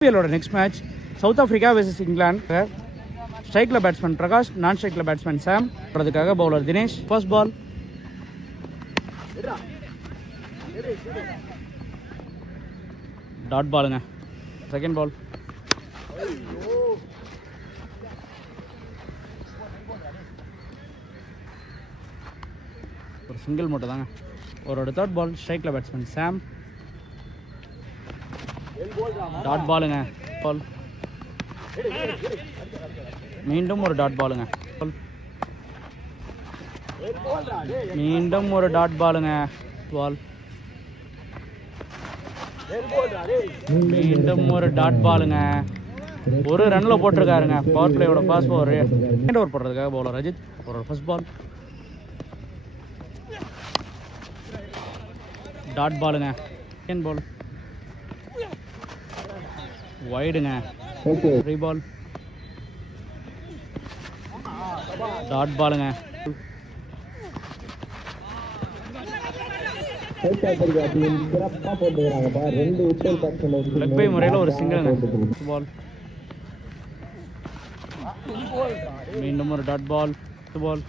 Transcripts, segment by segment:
ஐபிஎல்லோட next match South Africa versus England. ஸ்ட்ரைக்கில் batsman Prakash, non ஸ்ட்ரைக்கில் batsman Sam. போடுறதுக்காக bowler Dinesh. First ball dot பாலுங்க. Second ball ஒரு single மட்டும் தாங்க. அவரோட தேர்ட் பால் ஸ்ட்ரைக்கில் பேட்ஸ்மேன் சாம். டாட் பாலுங்க. பால் மீண்டும் ஒரு டாட் பாலுங்க. மீண்டும் ஒரு டாட் பாலுங்க. பால் மீண்டும் ஒரு டாட் பாலுங்க. ஒரு ரன்ல போட்டிருக்காருங்க. பவர் பிளேயோட ஃபாஸ்ட் ஓவர் ஓவர் போடுறதுக்காக பவுலர் அஜித். ஒரு ஃபர்ஸ்ட் பால் டாட் பாலுங்க. செகண்ட் பால் வைடுங்க. த்ரீ பால் டாட் பாலுங்க. லெக் பை முறையில் ஒரு சிங்கிள் பால். மீண்டும் ஒரு டாட் பால். பால்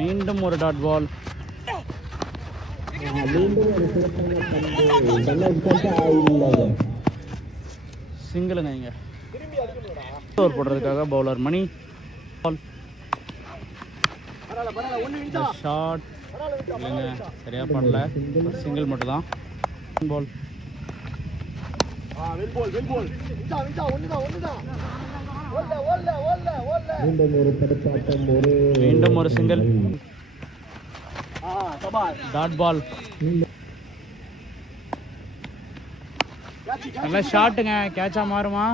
மீண்டும் ஒரு டாட் பால். சிங்கிளுங்க. இங்க ஓவர் போடுறதுக்காக பவுலர் மணி. பால் ஷார்ட் இல்லைங்க, சரியா பண்ணல. சிங்கிள் மட்டும் தான். பால் மீண்டும் ஒரு சிங்கிள். Dot ball. நல்ல ஷாட்டுங்க. கேட்சா மாறுமா?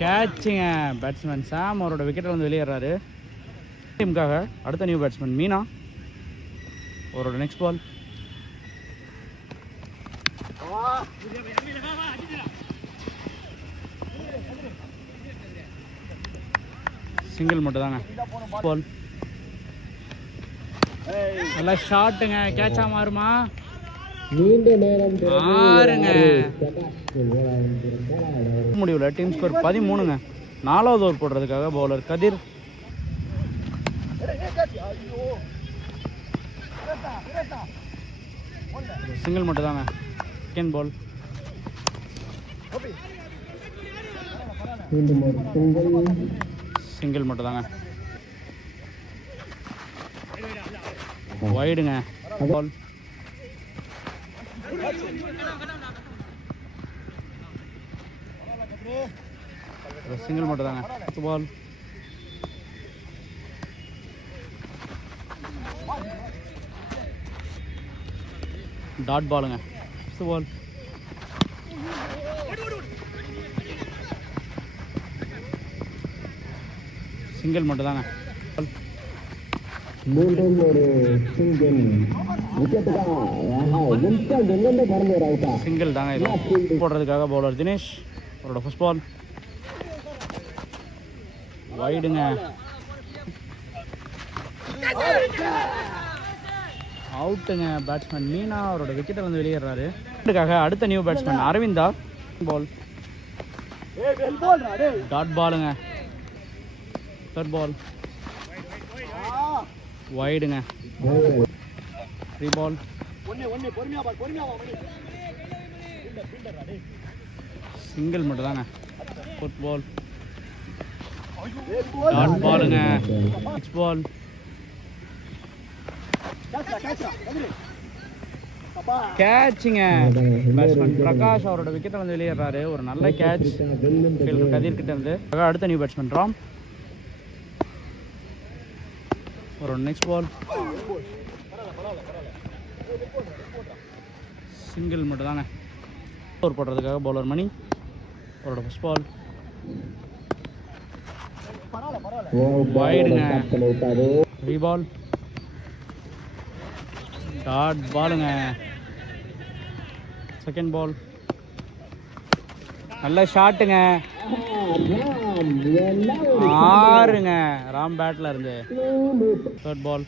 கேட்சுங்க. பேட்ஸ்மேன் சாம் அவரோட விக்கெட்டில் வந்து வெளியேறாரு. டீமுக்காக அடுத்த நியூ பேட்ஸ்மேன் மீனா. அவரோட நெக்ஸ்ட் பால் சிங்கிள் மட்டும் தாங்க. பால் நல்லா ஷாட்டுங்க. கேட்சா மாறுமா? முடியல. டீம் ஸ்கோர் 13ங்க. 4வது ஓவர் போடுறதுக்காக பவுலர் கதிர். சிங்கிள் மட்டும் தாங்க. செகண்ட் பால் சிங்கிள் மட்டும் தாங்க. வைடுங்க. பால் சிங்கிள் மட்டும் தாங்க. பால் டாட் பாலுங்க. பால் சிங்கிள் மட்டும் தாங்க. மீண்டும் ஒரு சிங்கிள் தாங்க. இது போடுறதுக்காக பவுலர் தினேஷ். அவரோட ஃபர்ஸ்ட் பால் வைடுங்க. அவுட்டுங்க. பேட்ஸ்மேன் மீனா அவரோட விக்கெட்டில் வந்து வெளியேறாரு. அடுத்த நியூ பேட்ஸ்மேன் அரவிந்தா. பால் டாட் பாலுங்க. தேர்ட் பால் வைடுங்க. த்ரீ பால் சிங்கிள் மட்டும் தாங்க. ஃபோர்த் பால் டாட் பாலுங்க. சிக்ஸ் பால் கேட்சுங்க. பேட்ஸ்மேன் பிரகாஷ் அவரோட விக்கெட்டை வந்து வெளியேறாரு. ஒரு நல்ல கேட்ச் கதிர் கிட்ட இருந்து. அடுத்த நியூ பேட்ஸ்மேன் ராம். ஒரு நெக்ஸ்ட் பால் சிங்கிள் மட்டும் தாங்க. ஓவர் போடுறதுக்காக பவுலர் மணி. அவரோட ஃபர்ஸ்ட் பால் வைடுங்க. த்ரீ பால் டாட் பாலுங்க. செகண்ட் பால் நல்ல ஷாட்டுங்க. 6ங்க ராம் பேட்ல இருந்து. தேர்ட் பால்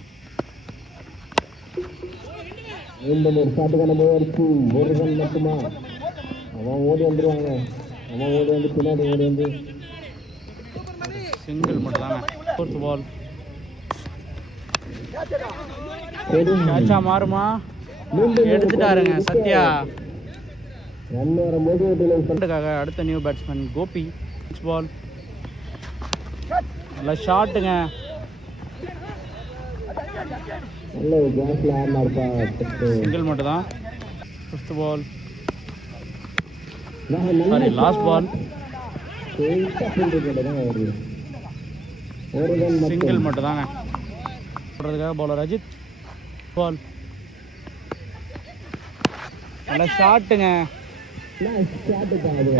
சிங்கிள் மட்டும் தாங்க. ஃபோர்த் பால் கேட்சா மாறுமா? எடுத்துட்டாருங்க சத்யா. அடுத்த நியூ பேட்ஸ்மேன் கோபி. பால் நல்ல ஷாட்டுங்க. சிங்கிள் மட்டும் தான். Fifth ball sorry last ball single மட்டும் தாங்க. போடுறதுக்காக பவுலர் அஜித். பால் நல்ல ஷாட்டுங்க.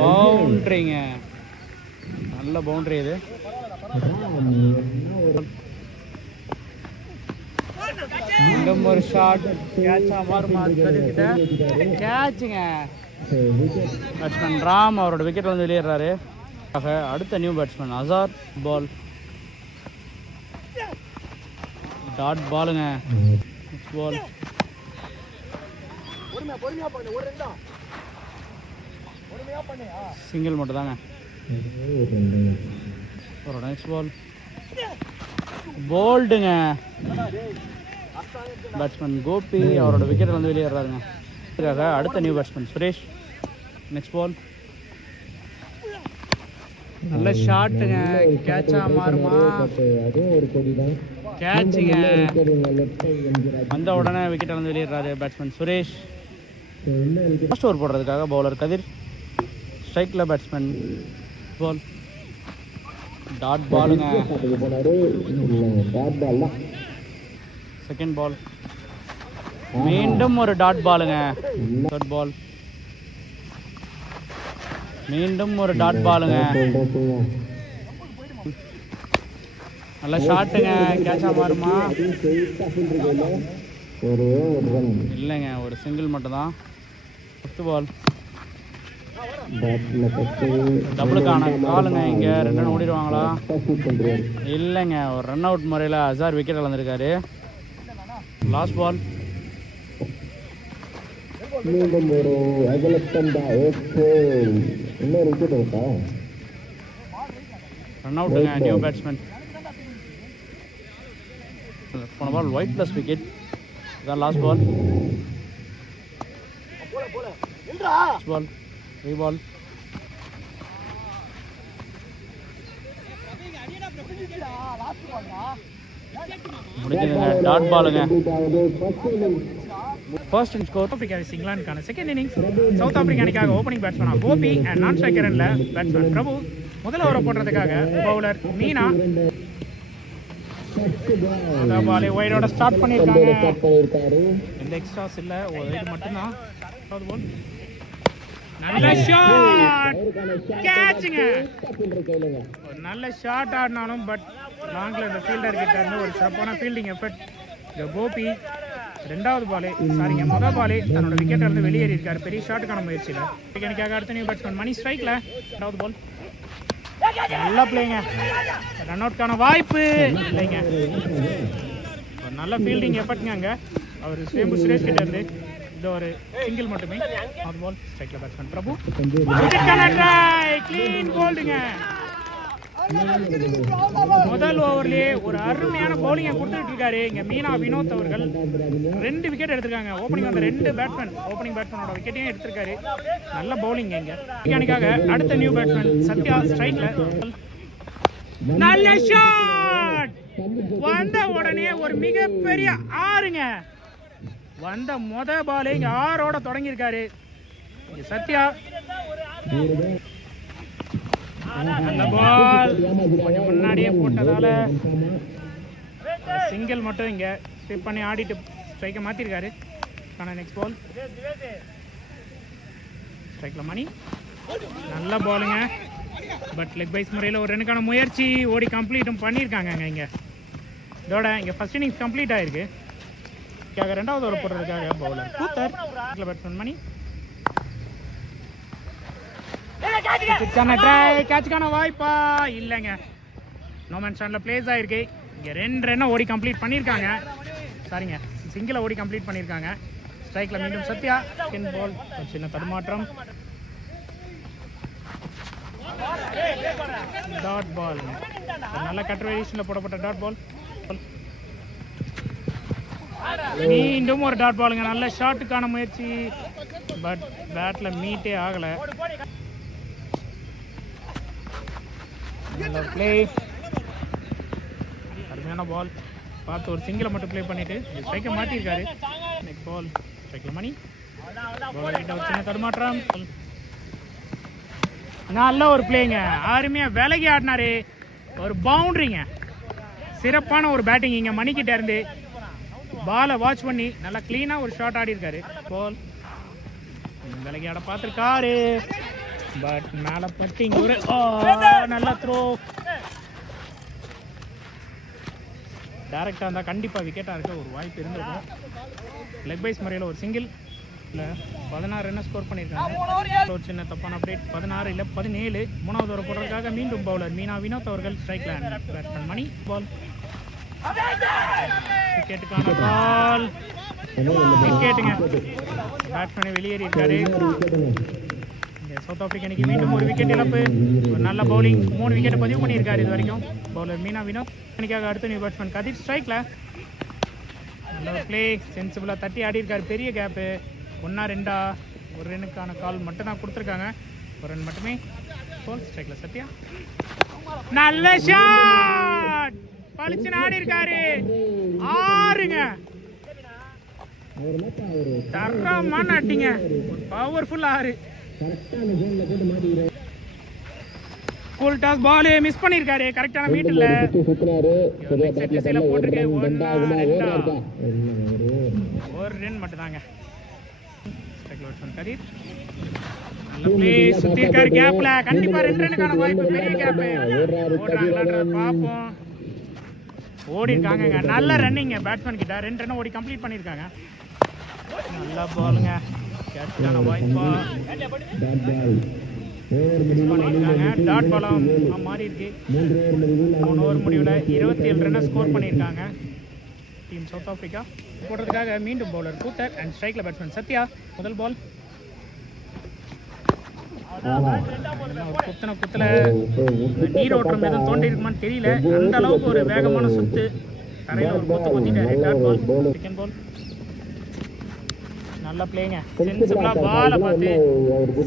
பவுண்ட்ரிங்க. நல்ல பவுண்ட்ரி இது. மீண்டும் ஒரு ஷாட். கேட்சா மாறுமா? கேட்சுங்க. பேட்ஸ்மேன் ராம் அவரோட விக்கெட் வந்து வெளியேறாரு. அடுத்த new batsman Azhar. Ball dot பாலுங்க. பால் சிங்கிள் மட்டும் தாங்க. ஒரு நெக்ஸ்ட் பால் போல்டுங்க. பேட்ஸ்மேன் கோபி அவரோட விக்கெட் வந்து வெளியேறாருங்க. அடுத்த new batsman Suresh. Next ball நல்ல ஷாட்டுங்க. கேட்சா மாறுமா? கேட்சுங்க. வந்த உடனே விக்கெட் வந்து வெளியேறாரு பேட்ஸ்மேன் சுரேஷ். ஃபர்ஸ்ட் ஓவர் போடுறதுக்காக பவுலர் கதிர். ஸ்ட்ரைக்கில் பேட்ஸ்மேன் பால் டாட் பாலுங்க. செகண்ட் பால் மீண்டும் ஒரு டாட் பாலுங்க. தேர்ட் பால் மீண்டும் ஒரு டாட் பாலுங்க. நல்ல ஷாட்டுங்க. கேட்சா மாறுமா? இல்லைங்க, ஒரு சிங்கிள் மட்டும் தான். ஃபிஃப்த் பால் டபுளுக்கான காலுங்க. இங்கே 2 ரன் ஓடிடுவாங்களா? இல்லைங்க, ஒரு ரன் அவுட் முறையில் அசார் விக்கெட் இழந்திருக்காரு. லாஸ்ட் பால் ரன் அவுட்டுங்க. New batsman. போன பால் ஒயிட் ப்ளஸ் விக்கெட். இதான் லாஸ்ட் பால். பால் ரீபால் முடிக்குதுங்க. டாட் பாலுங்க. First in score Africa west இங்கிலாந்துக்கான செகண்ட் இன்னிங்ஸ். சவுத் ஆப்பிரிக்கா அணிக்காக ஓப்பனிங் பேட்ஸ்மேனாக கோபி அண்ட் நான் ஸ்ட்ரைக்கர் எண்ணில் பேட்ஸ்மேன் பிரபு. முதல் ஓவரை போடுறதுக்காக பவுலர் மீனா. பாலே ஒயிடோட ஸ்டார்ட் பண்ணியிருக்காங்க. எந்த எக்ஸ்ட்ராஸ் இல்லை, ஒரு ஒயிட் மட்டும்தான். நல்ல ஷாட். கேட்சுங்க. ஒரு நல்ல ஷாட் ஆடினாலும் பட் லாங்கில் இந்த ஃபீல்டர் கிட்ட இருந்து ஒரு சிறப்பான ஃபீல்டிங் எஃபர்ட். இந்த கோபி ரெண்டாவது பாலே சாரிங்க முதல் பாலே தன்னோட விக்கெட்டை இருந்து வெளியேறி இருக்காரு பெரிய ஷாட்டுக்கான முயற்சியில். எனக்காக அடுத்த நியூ பேட்ஸ்மேன் மணி ஸ்ட்ரைக்கில். ரெண்டாவது பால் நல்லா பிளேங்க. ரன் அவுட்கான வாய்ப்பு இல்லைங்க. ஒரு நல்ல ஃபீல்டிங் எஃபர்ட்ங்க அங்கே அவர் சேம்பு சுரேஷ் கிட்ட இருந்து. இந்த ஒரு சிங்கிள் மட்டுமே. அது பால் ஸ்ட்ரைக்கில் பேட்ஸ்மேன் பிரபு. க்ளீன் போல்டுங்க. முதல் ஓவர்லேயே ஒரு அருமையான பவுலிங்கை கொடுத்துட்டு இருக்காரு இங்கே மீனா வினோத் அவர்கள். 2 விக்கெட் எடுத்திருக்காங்க. ஓப்பனிங் வந்த 2 பேட்ஸ்மேன் ஓப்பனிங் பேட்ஸ்மேனோட விக்கெட்டையும் எடுத்திருக்காரு. நல்ல பவுலிங் இங்கே. அணிக்காக அடுத்த நியூ பேட்ஸ்மேன் சத்யா ஸ்ட்ரைக்ல. நல்ல ஷாட். வந்த உடனே ஒரு மிகப்பெரிய 6ங்க. வந்த முதல் பாலே இங்க 6ஓட தொடங்கியிருக்காரு சத்யா. அந்த பால் கொஞ்சம் முன்னாடியே போட்டதால சிங்கிள் மட்டும் இங்க ஸ்விப் பண்ணி ஆடிட்டு ஸ்ட்ரைக்கை மாத்திருக்காரு. நெக்ஸ்ட் பால் ஸ்ட்ரைக்ல மணி. நல்ல பாலுங்க. பட் லெக் பைஸ் முறையில் ஒரு ரன்னுக்கான முயற்சி ஓடி கம்ப்ளீட்டும் பண்ணியிருக்காங்க இங்கே. இதோட இங்கே ஃபர்ஸ்ட் இன்னிங்ஸ் கம்ப்ளீட் ஆயிருக்கு. ரெண்டாவது ஓவர் போடுறதுக்காக பவுலர் கூத்தர். பேட்ஸ்மேன் மணி. கேட்சுக்கான வாய்ப்பா இல்லைங்க. நோமேன் ஸ்டாண்ட்ல பிளேஸ் ஆயிருக்கு. இங்கே 2 ரன்னை ஓடி கம்ப்ளீட் பண்ணியிருக்காங்க. சாரிங்க, சிங்கிளை ஓடி கம்ப்ளீட் பண்ணியிருக்காங்க. ஸ்ட்ரைக்கில் மீண்டும் சத்யா. செகண்ட் பால் சின்ன தடுமாற்றம். Dot ball. நல்ல கட்டர் வேரியேஷனில் போடப்பட்ட டாட் பால். மீண்டும் ஒரு டாட் பாலுங்க. நல்ல ஷாட்டுக்கான முயற்சி, பட் பேட்ல மீட்டே ஆகலை. நல்ல பிளே, அருமையான பால். பார்த்து ஒரு சிங்கிளை மட்டும் ப்ளே பண்ணிட்டு ஸ்ட்ரைக்கை மாற்றிருக்காரு. நெக்ஸ்ட் பால் ஸ்ட்ரைக்கில் மணி. பால் சின்ன தடுமாற்றம். நல்ல ஒரு பிளேங்க, அருமையாக விலகி ஆடினாரு. ஒரு பவுண்டரிங்க, சிறப்பான ஒரு பேட்டிங் இங்கே மணிக்கிட்ட இருந்து. பாலை வாட்ச் பண்ணி நல்லா க்ளீனாக ஒரு ஷாட் ஆடி இருக்காரு. பால் விலகி ஆட பார்த்துருக்காரு, பட் மேலே பட்டிங்க. ஒரு நல்ல த்ரோ. டேரெக்டாக இருந்தால் கண்டிப்பாக விக்கெட்டாக இருக்க ஒரு வாய்ப்பு இருந்திருக்கும். லெக் பைஸ் முறையில் ஒரு சிங்கிள் இல்லை 16 ரன் ஸ்கோர் பண்ணியிருக்காங்க. ஒரு சின்ன தப்பான அப்டேட், 16 இல்லை 17. மூணாவது ஓவர் போடுறதுக்காக மீண்டும் பவுலர் மீனா வினோத் அவர்கள் ஸ்ட்ரைக்ல. பேட்ஸ்மேன் மணி. பால் விக்கெட்டுக்கான பால், விக்கெட்டுங்க. பேட்ஸ்மேனை வெளியேறி இருக்காரு. சவுத் ஆப்பிரிக்கா அணிக்கு மீண்டும் ஒரு விக்கெட் இழப்பு. ஒரு நல்ல பவுலிங், 3 விக்கெட்டை பதிவு பண்ணியிருக்காரு இது வரைக்கும் பவுலர் மீனா வினோத். அணிக்காக அடுத்த நியூ பேட்ஸ்மேன் கதிர் ஸ்ட்ரைக்ல. நல்ல பிளே, சென்சிபிளாக தட்டி ஆடி இருக்காரு. பெரிய கேப்பு, 1-2 ஒரு ரன்னுக்கான கால் மட்டும் தான் கொடுத்துருக்காங்க. ஒரு ரன் மட்டுமே. பால் ஸ்ட்ரைக்ல சத்யா. நல்ல ஷாட், பளிச்சுன்னு ஆடி இருக்காரு. 6ங்க, தரமான அட்டிங்க, powerful 6. Full toss ball miss பண்ணிருக்காரு. கரெக்டான மீட்டர்ல போட்டிருக்கு. ஒரு ரன் மட்டும் தாங்க. சுத்தி இருக்காரு கேப்ல. கண்டிப்பா 2 ரன்னுக்கான வாய்ப்பு, பெரிய கேப். பாப்போம். ஓடி இருக்காங்க. நல்ல ரன்னிங் பேட்ஸ்மேன் கிட்ட. 2 ரன் ஓடி கம்ப்ளீட் பண்ணிருக்காங்க. நல்ல பாலுங்க, கேட்சான வாய்ப்பா பண்ணியிருக்காங்க. டாட் பாலம் மாறி இருக்கு. 3 ஓவர் முடிவில் 27 ரன்னை ஸ்கோர் பண்ணியிருக்காங்க டீம் சவுத் ஆப்பிரிக்கா. போடுறதுக்காக மீண்டும் பவுலர் கூட்டர் அண்ட் ஸ்ட்ரைக்ல பேட்ஸ்மேன் சத்யா. முதல் பால் குத்துல நீரோட்டம் எதுவும் தோண்டி இருக்குமான்னு தெரியல. அந்த அளவுக்கு ஒரு வேகமான சுத்து, தரையில் ஒரு கொத்து கொத்திட்டாரு. Dot ball. செகண்ட் பால் நல்ல பிளேங்க, சென்சிபிளா பாலை பார்த்து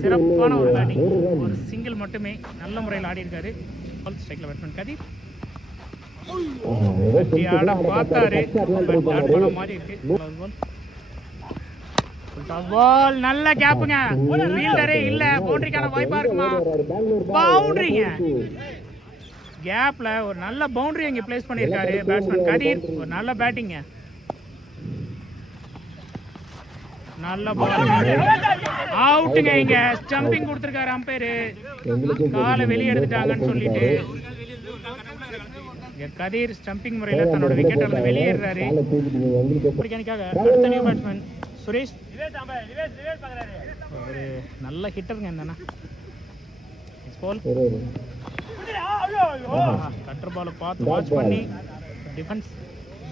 சிறப்பான ஒரு பேட்டிங். ஒரு சிங்கிள் மட்டுமே நல்ல முறையில் ஆடி இருக்காரு. பால் ஸ்ட்ரைக்ல பேட்ஸ்மேன் கதிர். ஆட பார்த்தாரு, டாட் பால் மாதிரி இருக்கு. பால் நல்ல கேப்புங்க, ஃபீல்டரே இல்ல. பவுண்டரிக்கான வாய்ப்பா இருக்குமா? பவுண்டரிங்க, கேப்ல ஒரு நல்ல பவுண்டரி இங்க பிளேஸ் பண்ணிருக்காரு பேட்ஸ்மேன் கதிர். ஒரு நல்ல பேட்டிங்க, நல்ல பால். அவுட்டுங்க. இங்க ஸ்டம்பிங் கொடுத்திருக்காரு அம்பையர், காலை வெளியே எடுத்துட்டாங்கன்னு சொல்லிட்டு கதிர் ஸ்டம்பிங் முறையில் தன்னோட விக்கெட் இருந்து வெளியேறாரு. அடுத்த நியூ பேட்ஸ்மேன் சுரேஷ். ஒரு நல்ல ஹிட்டருங்க இந்த கட்டர் பாலை பார்த்து வாட்ச் பண்ணி டிஃபென்ஸ்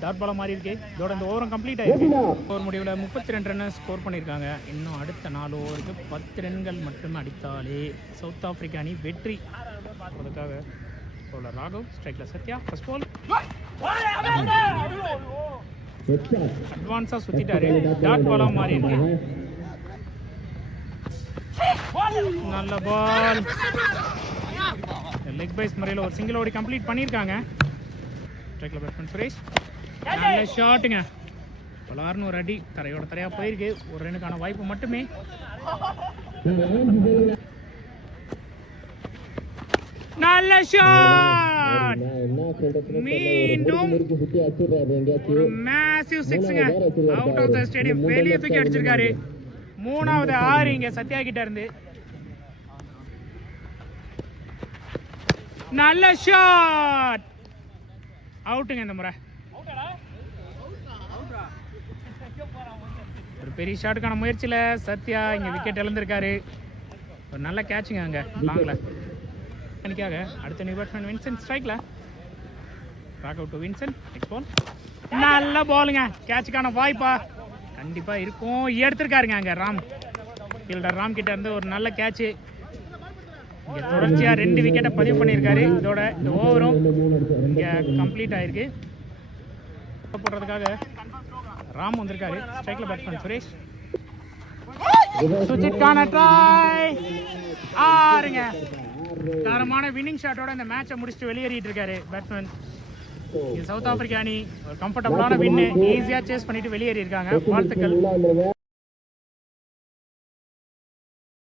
டாட் பால மாதிரி இருக்கு. இதோட இந்த ஓவரும் கம்ப்ளீட் ஆயிருக்கு. ஓவர் முடிவில் 32 ரன் ஸ்கோர் பண்ணியிருக்காங்க. இன்னும் அடுத்த 4 ஓவருக்கு 10 ரன்கள் மட்டும் அடித்தாலே சவுத் ஆப்பிரிக்கா அணி வெற்றி. அதுக்காக பவுலர் ராகவ், ஸ்ட்ரைக்ல சத்யா. ஃபர்ஸ்ட் பால் அட்வான்ஸா சுத்திட்டாரு. டாட் பாலா மாறி இருக்கு. நல்ல பால், லெக் பைஸ் முறையில் ஒரு சிங்கிள் ஓடி கம்ப்ளீட் பண்ணியிருக்காங்க. ஸ்ட்ரைக்ல பேட்ஸ்மேன் சுரேஷ். நல்ல ஷாட்டுங்க, பலார்னு ஒரு அடி தரையோட தரையா போயிருக்கு. ஒரு ரன்னுக்கான வாய்ப்பு மட்டுமே. நல்ல ஷாட், மீண்டும் ஒரு மேசிவ் சிக்ஸ்ங்க. அவுட் ஆஃப் த ஸ்டேடியம், வெளியே தூக்கி அடிச்சிருக்காரு. 3வது 6 இங்க சத்யா கிட்ட இருந்து. நல்ல ஷாட், அவுட்டுங்க. இந்த முறை ஒரு பெரிய ஷாட்டுக்கான முயற்சியில் சத்யா இங்கே விக்கெட் இழந்திருக்காரு. ஒரு நல்ல கேட்சுங்க அங்கே லாங்ல. அன்னைக்காக அடுத்த நியூ பேட்ஸ்மேன் வின்சென்ட் ஸ்ட்ரைக்ல. ராக் out to Vincent. Next ball நல்ல பாலுங்க, கேட்சுக்கான வாய்ப்பா கண்டிப்பாக இருக்கும். எடுத்திருக்காருங்க அங்கே ராம், ஃபீல்டர் ராம் கிட்ட இருந்து ஒரு நல்ல கேட்சு. இங்கே தொடர்ச்சியாக 2 விக்கெட்டை பதிவு பண்ணியிருக்காரு. இதோட இந்த ஓவரும் இங்கே கம்ப்ளீட் ஆயிருக்கு. போடுறதுக்காக ராம் வந்திருக்காரு. ஸ்ட்ரைக்கில் பேட்ஸ்மேன் சுரேஷ். சுஜித்கான ட்ரை ஆறுங்க. தரமான வின்னிங் ஷாட்டோட இந்த மேட்சை முடிச்சுட்டு வெளியேறிட்டு இருக்காரு பேட்ஸ்மேன். சவுத் ஆப்பிரிக்கா அணி ஒரு கம்ஃபர்டபுளான வின்னு ஈஸியாக சேஸ் பண்ணிட்டு வெளியேறி இருக்காங்க. வாழ்த்துக்கள்.